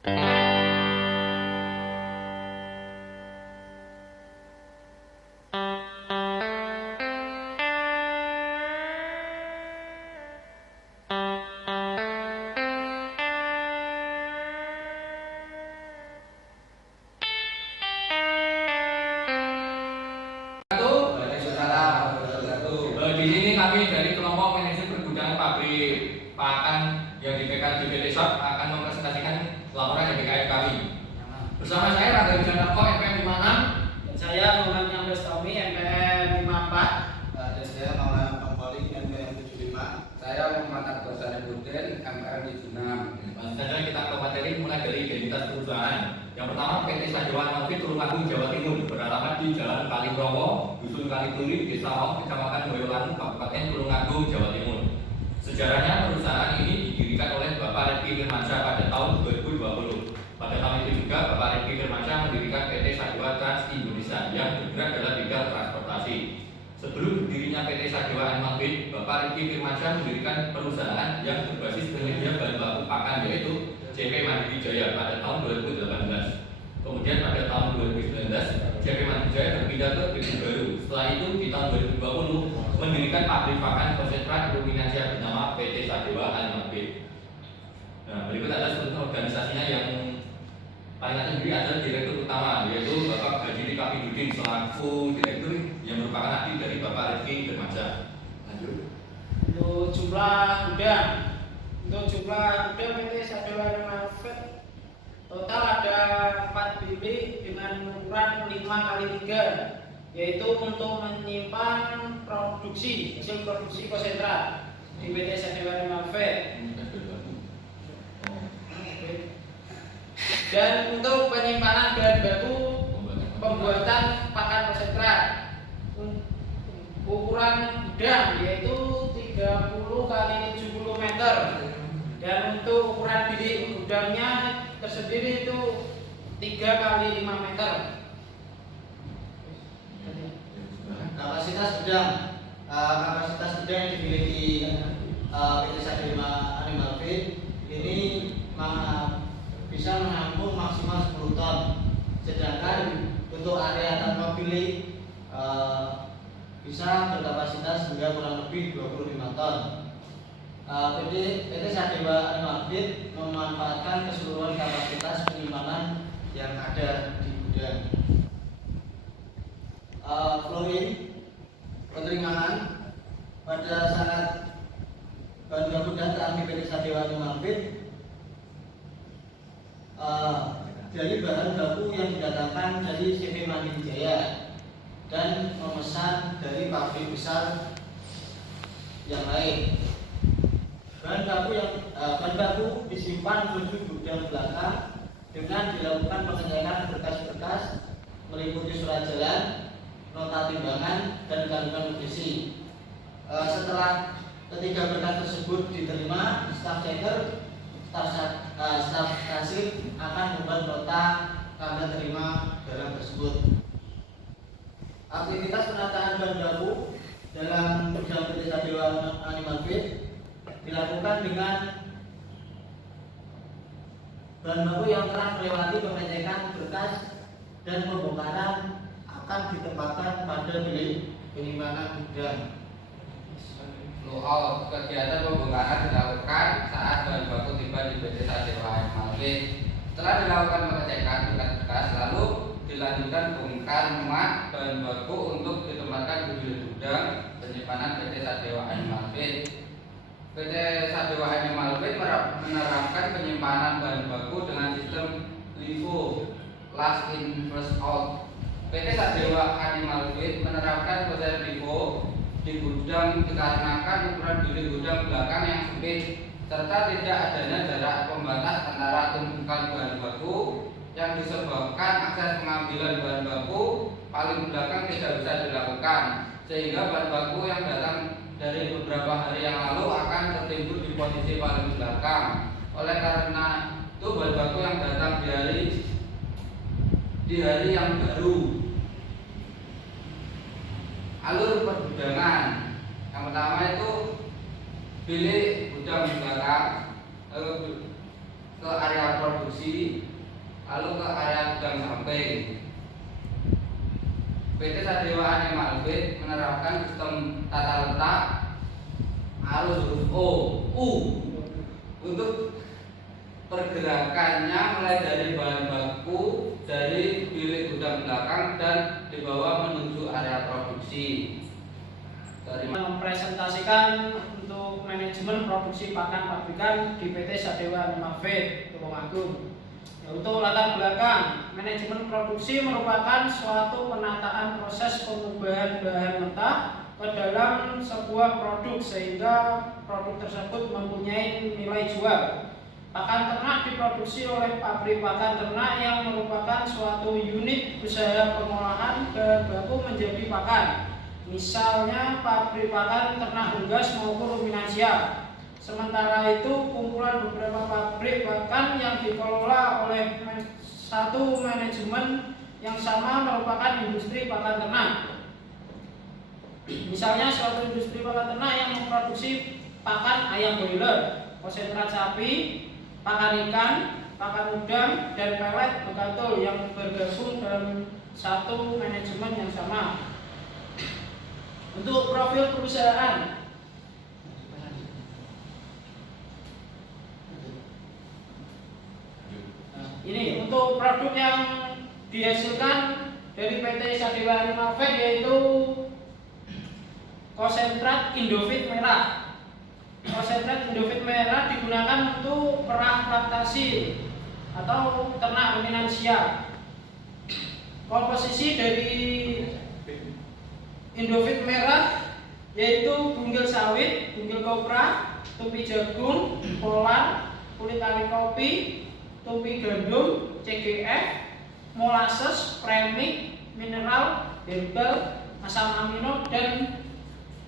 Di sini kami dari kelompok manajer pergudangan pabrik pakan yang dipegang di PT Shop akan mempresentasikan laporan YBKF kami. Bersama saya Rangga Wijanarko MPM 56 dan saya Muhammad Nyambes Tommy MPM 54 dan saya Maulana Pangkoli MPM 75. Saya Muhammad Akbar Sarifudin MPM 76. Selanjutnya kita ke materi mulai dari identitas perusahaan. Yang pertama PT Sadewa Malfit Tulungagung Jawa Timur beralamat di Jalan Kalibrowo, Dusun Kalituri, Desa Maung, Kecamatan Boyolali, Kabupaten Tulungagung, Jawa Timur. Sejarahnya perusahaan ini didirikan oleh Bapak Rifki Firmansyah pada tahun 2020. Pada tahun itu juga Bapak Rifki Firmansyah mendirikan PT Sadewa Trans Indonesia yang bergerak dalam bidang transportasi. Sebelum berdirinya PT Sadewa Malfit, Bapak Rifki Firmansyah mendirikan perusahaan yang berbasis penyedia bahan baku pakan yaitu CP Mandiri Jaya pada tahun 2018. Kemudian pada tahun 2019, CP Mandiri Jaya berpindah ke Bukit Baru. Setelah itu di tahun 2020 mendirikan pabrik pakan konsentrat ruminansia bernama PT Sadewa Malfit. Nah, berikut adalah struktur organisasinya yang paling atas sendiri adalah direktur utama yaitu Bapak Haji Kapidudin selaku direktur yang merupakan adik dari Bapak Rifki Firmansyah. Lanjut. untuk jumlah gudang PT Sadewa Malfit total ada 4 bilik dengan ukuran 5x3, yaitu untuk menyimpan hasil produksi konsentrat di PT Sadewa Malfit. Dan untuk penyimpanan bahan baku pembuatan pakan konsentrat ukuran gudang yaitu 30 x 70 meter, dan untuk ukuran bilik gudangnya tersendiri itu 3 x 5 meter. Kapasitas gudang yang dimiliki PT Sadewa Malfit ini bisa menampung maksimal 10 ton, sedangkan untuk area tanpa bilik bisa berkapasitas hingga kurang lebih 25 ton. PT Sadewa Malfit memanfaatkan keseluruhan kapasitas penyimpanan yang ada di gudang. Flooring penerimaan pada saat bahan baku datang di PT Sadewa Malfit dari bahan baku yang didatangkan dari CP Mandiri Jaya dan memesan dari pabrik besar yang lain. Bahan baku disimpan menuju gudang belakang dengan dilakukan pengecekan berkas-berkas meliputi surat jalan, nota timbangan, dan kandungan nutrisi. Setelah ketiga berkas tersebut diterima, staf kasir akan membuat nota tanda terima barang tersebut. Aktivitas penataan bahan baku dalam gudang PT Sadewa Malfit dilakukan dengan bahan baku yang telah melewati pengecekan berkas dan pembongkaran akan ditempatkan pada bilik penyimpanan gudang. Kegiatan pembongkaran dilakukan saat bahan baku tiba di PT Sadewa Malfit. Setelah dilakukan pengecekan berkas-berkas, lalu dilanjutkan bongkar muat bahan baku untuk ditempatkan di bilik gudang penyimpanan PT Sadewa Malfit. PT Sadewa Malfit menerapkan penyimpanan bahan baku dengan sistem LIFO, last in first out. PT Sadewa Malfit menerapkan proses LIFO di gudang dikarenakan ukuran bilik gudang belakang yang sempit serta tidak adanya jarak pembatas antara tumpukan bahan baku yang disebabkan akses pengambilan bahan baku paling belakang tidak bisa dilakukan, sehingga bahan baku yang datang dari beberapa hari yang lalu akan tertimbun di posisi paling belakang. Oleh karena itu bahan baku yang datang di hari yang baru. Alur pergudangan yang pertama itu bilik gudang belakang ke area produksi produksi, lalu ke area gudang sampai. PT Sadewa Animal Feed menerapkan sistem tata letak arus huruf O, U untuk pergerakannya mulai dari bahan baku dari bilik gudang belakang dan dibawa menuju area produksi. Mempresentasikan untuk manajemen produksi pakan pabrikan di PT Sadewa Animal Feed Tulungagung. Untuk latar belakang, manajemen produksi merupakan suatu penataan proses pengubahan bahan mentah ke dalam sebuah produk sehingga produk tersebut mempunyai nilai jual. Pakan ternak diproduksi oleh pabrik pakan ternak yang merupakan suatu unit usaha pengolahan bahan baku menjadi pakan. Misalnya pabrik pakan ternak unggas maupun ruminansia. Sementara itu kumpulan beberapa pabrik pakan yang dikelola oleh satu manajemen yang sama merupakan industri pakan ternak. Misalnya suatu industri pakan ternak yang memproduksi pakan ayam broiler, konsentrat sapi, pakan ikan, pakan udang, dan pelet begatul yang bergabung dalam satu manajemen yang sama. Untuk profil perusahaan, ini untuk produk yang dihasilkan dari PT Sadewa Animal Feed yaitu konsentrat Indofit merah. Konsentrat Indofit merah digunakan untuk perah laktasi atau ternak ruminansia. Komposisi dari Indofit merah yaitu bunggil sawit, bunggil kopra, tumpi jagung, polar, kulit ari kopi, tumpi gandum, CGF, molasses, premix, mineral, herbal, asam amino, dan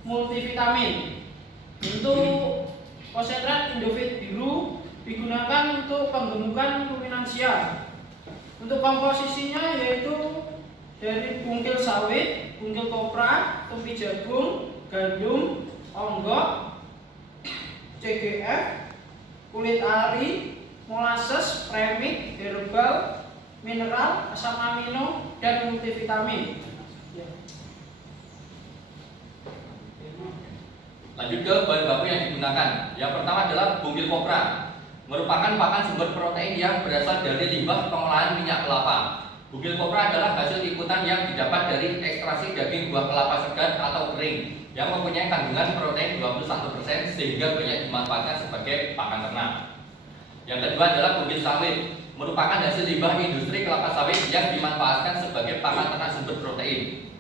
multivitamin. Untuk konsentrat Indofit biru digunakan untuk penggemukan ruminansia. Untuk komposisinya yaitu dari bunggil sawit, bunggil kopra, tumpi jagung, gandum, onggok, CGF, kulit ari, molasses, premix, herbal, mineral, asam amino, dan multivitamin. Lanjut ke bahan baku yang digunakan. Yang pertama adalah bunggil kopra, merupakan pakan sumber protein yang berasal dari limbah pengolahan minyak kelapa. Bunggil kopra adalah hasil ikutan yang didapat dari ekstraksi daging buah kelapa segar atau kering yang mempunyai kandungan protein 21% sehingga banyak dimanfaatkan sebagai pakan ternak. Yang kedua adalah bunggil sawit, merupakan hasil limbah industri kelapa sawit yang dimanfaatkan sebagai pakan ternak sumber protein.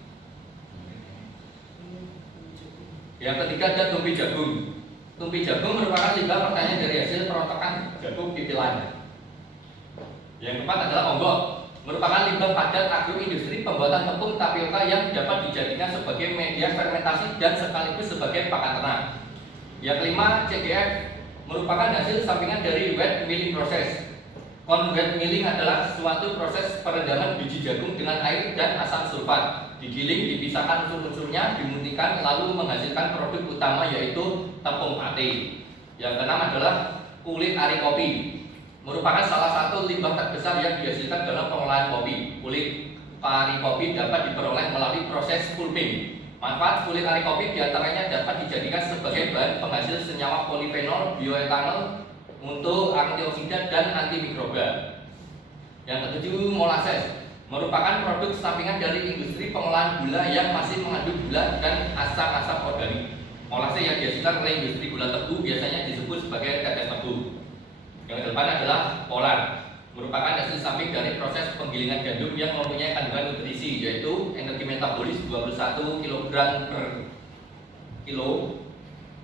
Yang ketiga ada tumpi jagung. Tumpi jagung merupakan limbah pertanian dari hasil perotokan jagung titilan. Yang keempat adalah onggok, merupakan limbah padat agroindustri pembuatan tepung tapioka yang dapat dijadikan sebagai media fermentasi dan sekaligus sebagai pakan ternak. Yang kelima, CGF, merupakan hasil sampingan dari wet milling proses. Wet milling adalah suatu proses perendaman biji jagung dengan air dan asam sulfat. Digiling, dipisahkan unsur-unsurnya, dimurnikan, lalu menghasilkan produk utama yaitu tepung pate. Yang keenam adalah kulit ari kopi, merupakan salah satu limbah terbesar yang dihasilkan dalam pengolahan kopi. Kulit ari kopi dapat diperoleh melalui proses pulping. Manfaat kulit ari kopi diantaranya dapat dijadikan sebagai bahan penghasil senyawa polifenol, bioetanol untuk antioksidan dan antimikroba. Yang ketujuh, molasses, merupakan produk sampingan dari industri pengolahan gula yang masih mengandung gula dan asam-asam organik. Molasses yang dihasilkan oleh industri gula tebu biasanya disebut sebagai tetes tebu. Yang depan adalah polar, merupakan hasil samping dari proses penggilingan gandum yang mempunyai kandungan nutrisi yaitu energi metabolis 21 kg per kilo,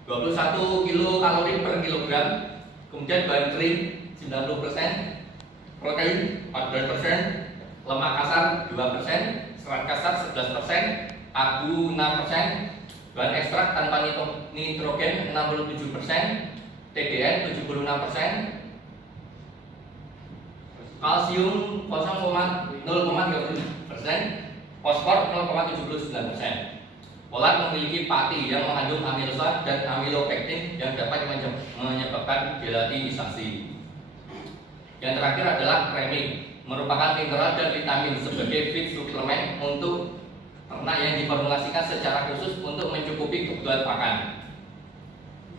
21 kilokalori per kilogram, kemudian bahan kering 90%, protein 14%, lemak kasar 2%, serat kasar 11%, abu 6%, bahan ekstrak tanpa nitrogen 67%, TDN 76%, kalsium 0,30%, fosfor 0,79%. Polar memiliki pati yang mengandung amilosa dan amilopektin yang dapat menyebabkan gelatinisasi. Yang terakhir adalah framing, merupakan mineral dan vitamin sebagai feed suplemen untuk ternak yang diformulasikan secara khusus untuk mencukupi kebutuhan pakan.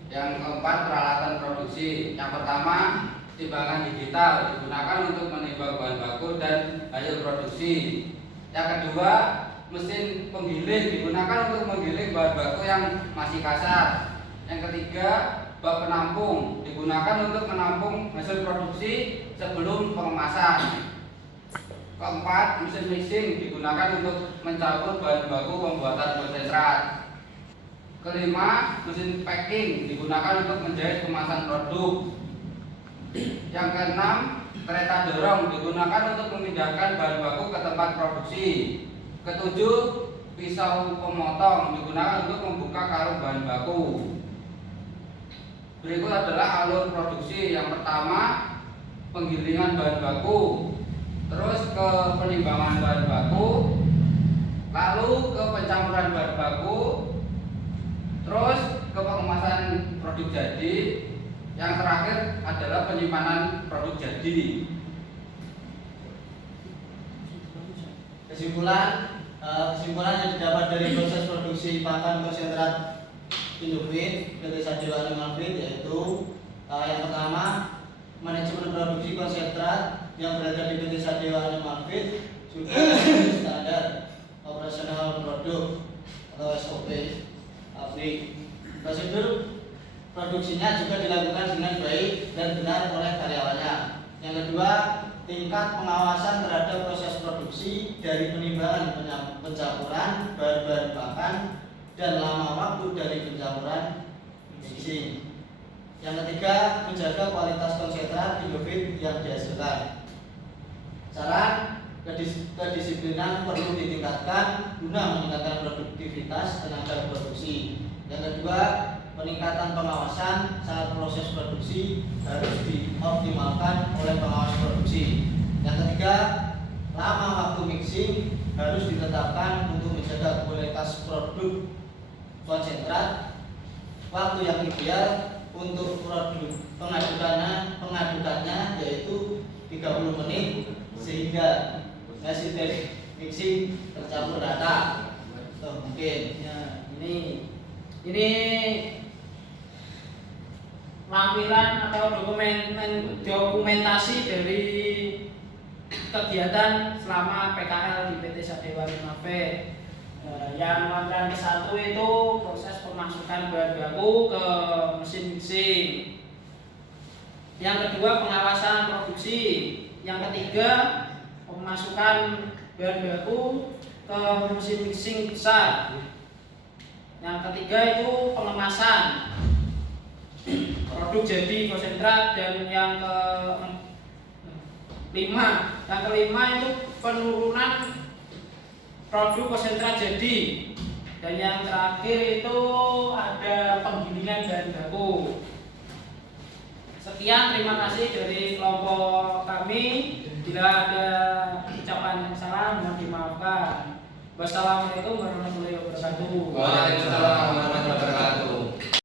Yang keempat, peralatan produksi. Yang pertama, timbangan digital digunakan untuk menimbang bahan baku dan hasil produksi. Yang kedua, mesin penggiling digunakan untuk menggiling bahan baku yang masih kasar. Yang ketiga, bak penampung digunakan untuk menampung hasil produksi sebelum pengemasan. Keempat, mesin mixing digunakan untuk mencampur bahan baku pembuatan konsentrat. Kelima, mesin packing digunakan untuk menjahit kemasan produk. Yang keenam, kereta dorong digunakan untuk memindahkan bahan baku ke tempat produksi. Ketujuh, pisau pemotong digunakan untuk membuka karung bahan baku. Berikut adalah alur produksi. Yang pertama, penggilingan bahan baku, terus ke penimbangan bahan baku, lalu ke pencampuran bahan baku, terus ke pengemasan produk jadi, yang terakhir adalah penyimpanan produk jadi. Kesimpulan yang didapat dari proses produksi pakan konsentrat Indofeed PT Sadewa Animal Feed yaitu yang pertama, manajemen produksi konsentrat yang berada di PT Sadewa Animal Feed sudah memenuhi standar operasional produk atau SOP pabrik. Prosedur produksinya juga dilakukan dengan baik dan benar oleh karyawannya. Yang kedua, tingkat pengawasan terhadap proses produksi dari penimbangan pencampuran bahan-bahan pakan dan lama waktu dari pencampuran mixing. Yang ketiga, menjaga kualitas konsentrat Indofeed yang dihasilkan. Saran, kedisiplinan perlu ditingkatkan guna meningkatkan produktivitas tenaga produksi. Yang kedua, peningkatan pengawasan saat proses produksi harus dioptimalkan oleh pengawas produksi. Yang ketiga, lama waktu mixing harus ditetapkan untuk menjaga kualitas produk konsentrat. Waktu yang ideal untuk produk pengadukannya yaitu 30 menit sehingga hasil dari mixing tercampur rata. Mungkin Ya, ini lampiran atau dokumentasi dari kegiatan selama PKL di PT Sadewa Animal Feed. Yang lampiran ke-1 itu proses pemasukan bahan baku ke mesin mixing. Yang kedua, pengawasan produksi. Yang ketiga, pemasukan bahan baku ke mesin mixing besar. Yang ketiga itu pengemasan produk jadi konsentrat. Dan yang kelima itu penurunan produk konsentrat jadi. Dan yang terakhir itu ada penggilingan bahan baku. Sekian, terima kasih dari kelompok kami. Bila ada ucapan yang salah mohon dimaafkan. Wassalamualaikum warahmatullahi wabarakatuh. Waalaikumsalam warahmatullahi wabarakatuh.